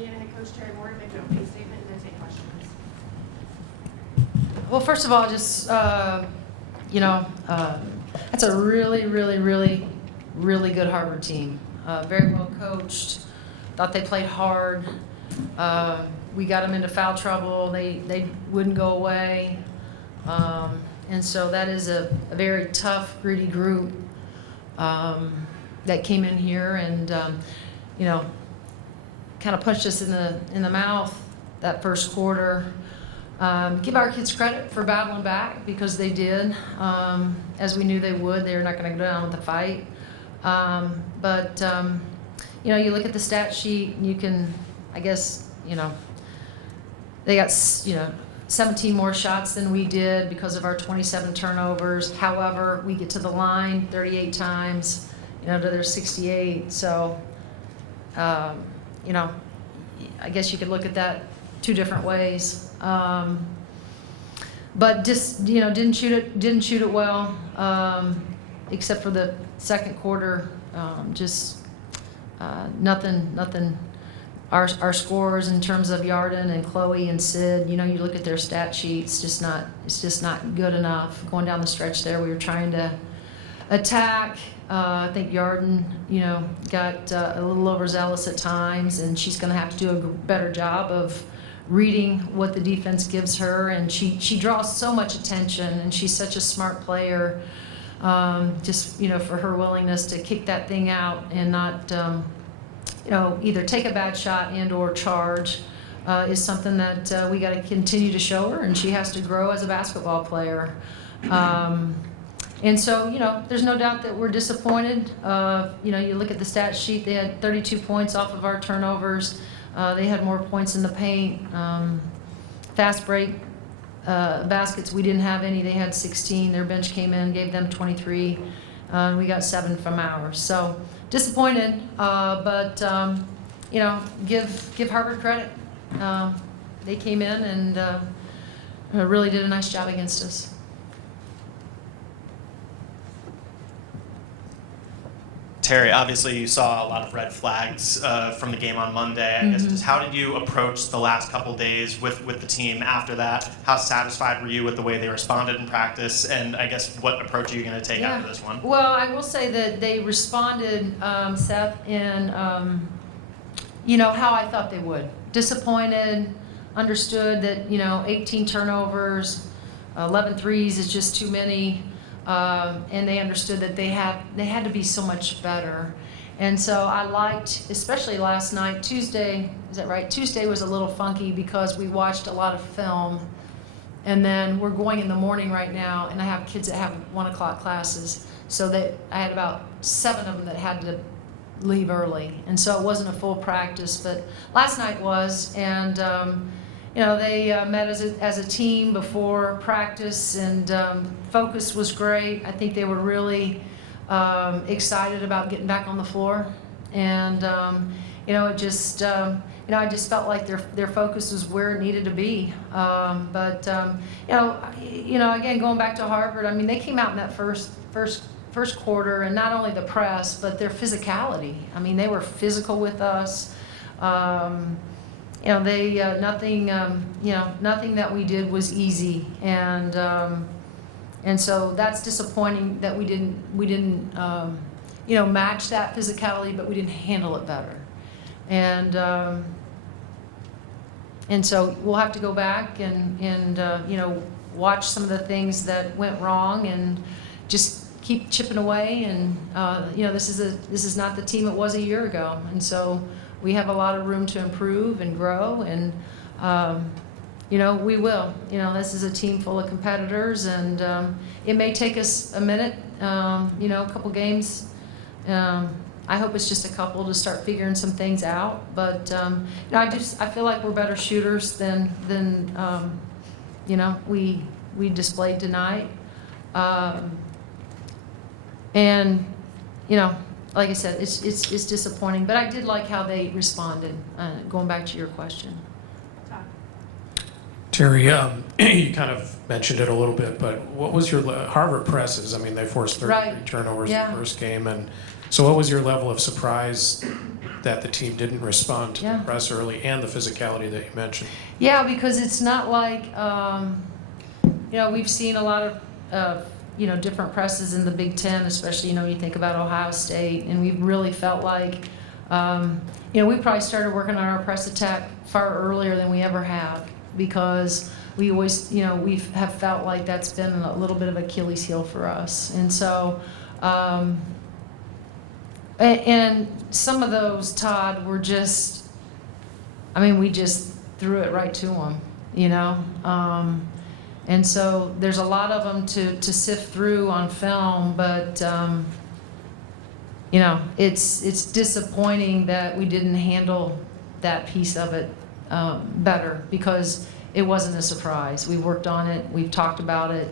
Indiana head coach Teri Moren make an opening statement and then take questions. Well, first of all, just, that's a really, really, really, really good Harvard team. Very well coached. Thought they played hard. We got them into foul trouble. They wouldn't go away. And so that is a very tough, gritty group that came in here and, kind of punched us in the mouth that first quarter. Give our kids credit for battling back because they did, as we knew they would. They were not going to go down with a fight. But you look at the stat sheet and you can, I guess, they got, 17 more shots than we did because of our 27 turnovers. However, we get to the line 38 times, to their 68. So, I guess you could look at that two different ways. But just, didn't shoot it well, except for the second quarter. Nothing. Our scores in terms of Yarden and Chloe and Sid, you look at their stat sheets, it's just not good enough. Going down the stretch there, we were trying to attack. I think Yarden, got a little overzealous at times, and she's going to have to do a better job of reading what the defense gives her. And she draws so much attention, and she's such a smart player. For her willingness to kick that thing out and not, either take a bad shot and or charge is something that we got to continue to show her, and she has to grow as a basketball player. And so, there's no doubt that we're disappointed. You look at the stat sheet, they had 32 points off of our turnovers. They had more points in the paint. Fast break baskets, we didn't have any. They had 16. Their bench came in, gave them 23. We got 7 from ours. So disappointed, but give Harvard credit. They came in and really did a nice job against us. Teri, obviously you saw a lot of red flags from the game on Monday. I guess just how did you approach the last couple days with the team after that? How satisfied were you with the way they responded in practice? And I guess what approach are you going to take after this one? Well, I will say that they responded, Seth, in how I thought they would. Disappointed, understood that 18 turnovers, 11 threes is just too many. And they understood that they had to be so much better. And so I liked, especially last night, Tuesday, is that right? Tuesday was a little funky because we watched a lot of film. And then we're going in the morning right now, and I have kids that have 1 o'clock classes. So that I had about 7 of them that had to leave early. And so it wasn't a full practice, but last night was. And they met as a team before practice, and focus was great. I think they were really excited about getting back on the floor, and I just felt like their focus was where it needed to be. Again, going back to Harvard, I mean, they came out in that first quarter, and not only the press, but their physicality. I mean, they were physical with us. Nothing that we did was easy, and so that's disappointing that we didn't match that physicality, but we didn't handle it better, and so we'll have to go back and watch some of the things that went wrong and just keep chipping away, and this is not the team it was a year ago, and so we have a lot of room to improve and grow, and we will. This is a team full of competitors, and it may take us a minute, a couple games. I hope it's just a couple to start figuring some things out. But I feel like we're better shooters than we displayed tonight, and like I said, it's disappointing, but I did like how they responded, going back to your question. Teri, you kind of mentioned it a little bit, but what was your Harvard presses? I mean, they forced 33 turnovers in the first game, and so what was your level of surprise that the team didn't respond to Yeah. the press early and the physicality that you mentioned. Yeah, because it's not like, we've seen a lot of, different presses in the Big Ten, especially, you think about Ohio State, and we really felt like, we probably started working on our press attack far earlier than we ever have, because we always, we have felt like that's been a little bit of Achilles heel for us. And so, and some of those, Todd, were just, we just threw it right to them, and so there's a lot of them to sift through on film, but, it's disappointing that we didn't handle that piece of it better, because it wasn't a surprise. We worked on it. We've talked about it.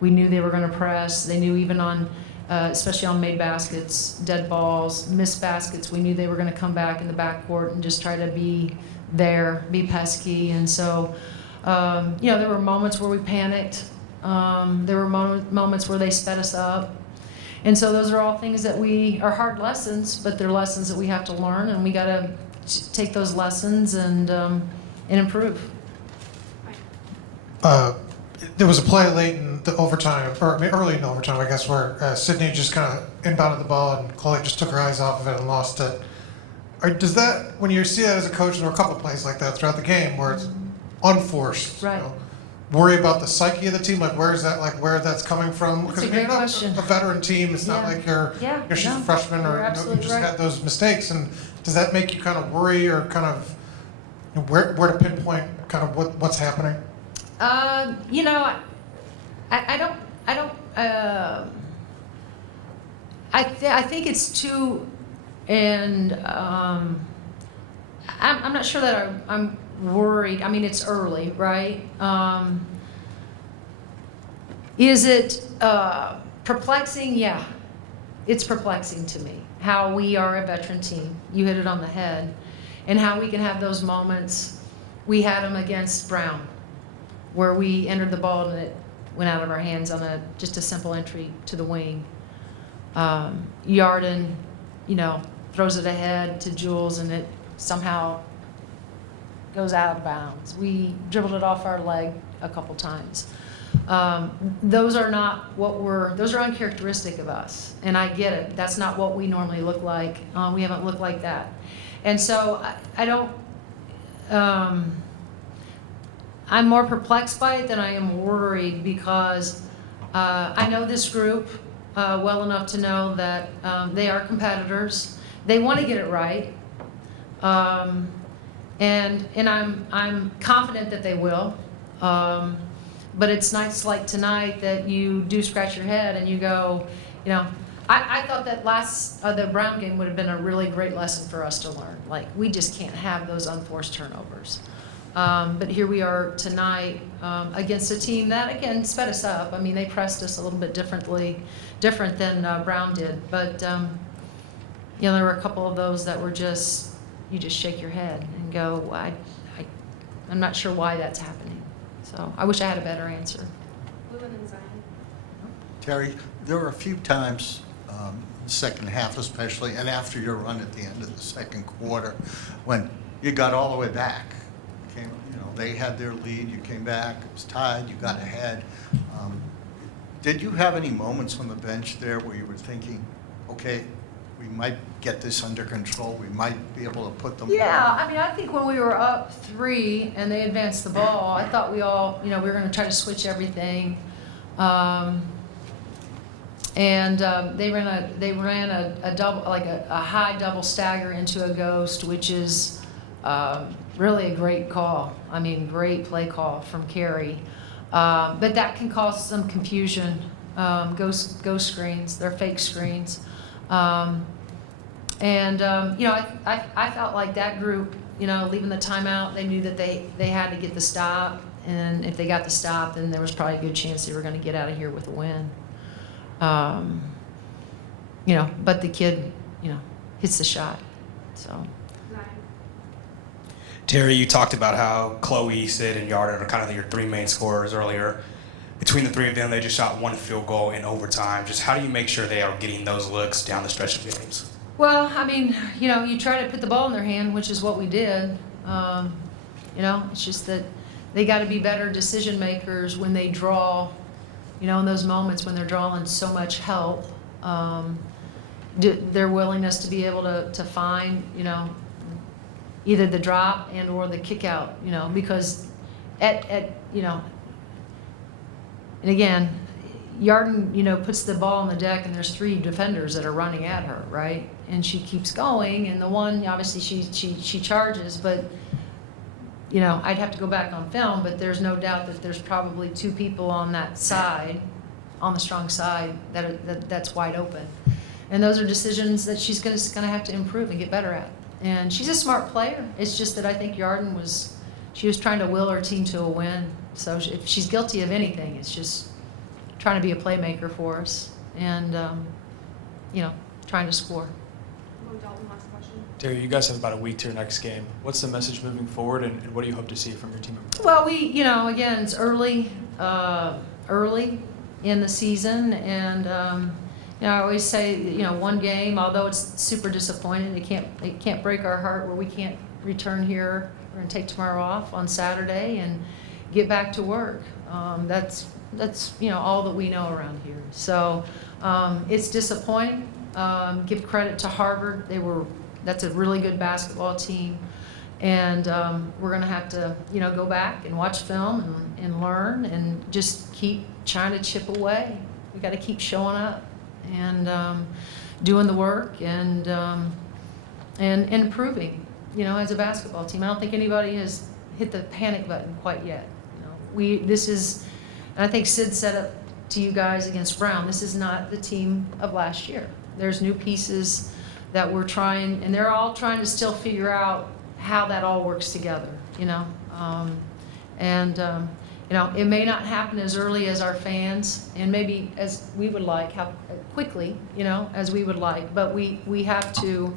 We knew they were going to press. They knew even on, especially on made baskets, dead balls, missed baskets, we knew they were going to come back in the backcourt and just try to be there, be pesky. And so, there were moments where we panicked. There were moments where they sped us up. And so those are all things that are hard lessons, but they're lessons that we have to learn, and we got to take those lessons and improve. There was a play late in the overtime, or early in overtime, I guess, where Sydney just kind of inbounded the ball and Chloe just took her eyes off of it and lost it. Does that, when you see that as a coach, there were a couple of plays like that throughout the game where it's unforced, Right. worry about the psyche of the team, like where that's coming from? That's a Because great you're not question. a veteran team. It's not Yeah. like you're just no, a freshman you're or you absolutely just right. had those mistakes. And does that make you kind of worry or kind of where to pinpoint kind of what's happening? I think it's too, and I'm not sure that I'm worried. It's early, right? Is it perplexing? Yeah, it's perplexing to me how we are a veteran team. You hit it on the head, and how we can have those moments. We had them against Brown, where we entered the ball and it went out of our hands on just a simple entry to the wing. Yarden, throws it ahead to Jules and it somehow goes out of bounds. We dribbled it off our leg a couple times. Those are uncharacteristic of us, and I get it. That's not what we normally look like. We haven't looked like that. And so I don't, I'm more perplexed by it than I am worried, because I know this group well enough to know that they are competitors. They want to get it right, and I'm confident that they will. But it's nights like tonight that you do scratch your head and you go, I thought that the Brown game would have been a really great lesson for us to learn. Like, we just can't have those unforced turnovers. But here we are tonight against a team that, again, sped us up. They pressed us a little bit different than Brown did. But, there were a couple of those that were you just shake your head and go, I'm not sure why that's happening. So I wish I had a better answer. Lewin and Zion. Teri, there were a few times, second half especially, and after your run at the end of the second quarter, when you got all the way back. They had their lead, you came back, it was tied, you got ahead. Did you have any moments on the bench there where you were thinking, okay, we might get this under control, we might be able to put them Yeah, I think when we were up 3 and they advanced the ball, I thought we all, we were going to try to switch everything. And they ran a double, like a high double stagger into a ghost, which is really a great call. Great play call from Carey. But that can cause some confusion. Ghost screens, they're fake screens. I felt like that group, leaving the timeout, they knew that they had to get the stop. And if they got the stop, then there was probably a good chance they were going to get out of here with a win. But the kid, hits the shot. So. Zion. Teri, you talked about how Chloe, Sid, and Yarden are kind of your 3 main scorers earlier. Between the 3 of them, they just shot 1 field goal in overtime. Just how do you make sure they are getting those looks down the stretch of games? Well, I mean, you know, you try to put the ball in their hand, which is what we did. You know, it's just that they got to be better decision makers when they draw, you know, in those moments when they're drawing so much help. Their willingness to be able to find, you know, either the drop and or the kick out, you know, because you know, and again, Yarden, you know, puts the ball on the deck and there's 3 defenders that are running at her, right? And she keeps going, and the one, obviously she charges, but, you know, I'd have to go back on film, but there's no doubt that there's probably 2 people on that side, on the strong side, that's wide open. And those are decisions that she's gonna have to improve and get better at. And she's a smart player. It's just that I think Yarden was trying to will her team to a win. So if she's guilty of anything, it's just trying to be a playmaker for us and, you know, trying to score. Mo Dalton, last question. Teri, you guys have about a week to your next game. What's the message moving forward, and what do you hope to see from your team? Well, you know, again, it's early in the season, and you know, I always say, you know, one game, although it's super disappointing, it can't break our heart where we can't return here. We're gonna take tomorrow off on Saturday and get back to work. That's you know, all that we know around here. So it's disappointing. Give credit to Harvard. That's a really good basketball team. And we're going to have to, you know, go back and watch film and learn and just keep trying to chip away. We got to keep showing up and doing the work and improving, you know, as a basketball team. I don't think anybody has hit the panic button quite yet. You know, this is, and I think Sid said it to you guys against Brown, this is not the team of last year. There's new pieces that we're trying, and they're all trying to still figure out how that all works together, you know. You know, it may not happen as early as our fans, and maybe as we would like, how quickly, you know, as we would like, but we have to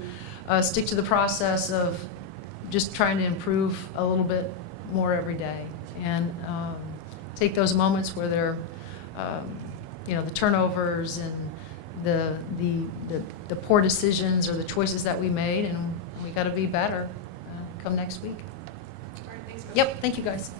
stick to the process of just trying to improve a little bit more every day, and take those moments where they're, you know, the turnovers and the poor decisions or the choices that we made, and we got to be better come next week. All right, thanks, Coach. Yep, thank you guys.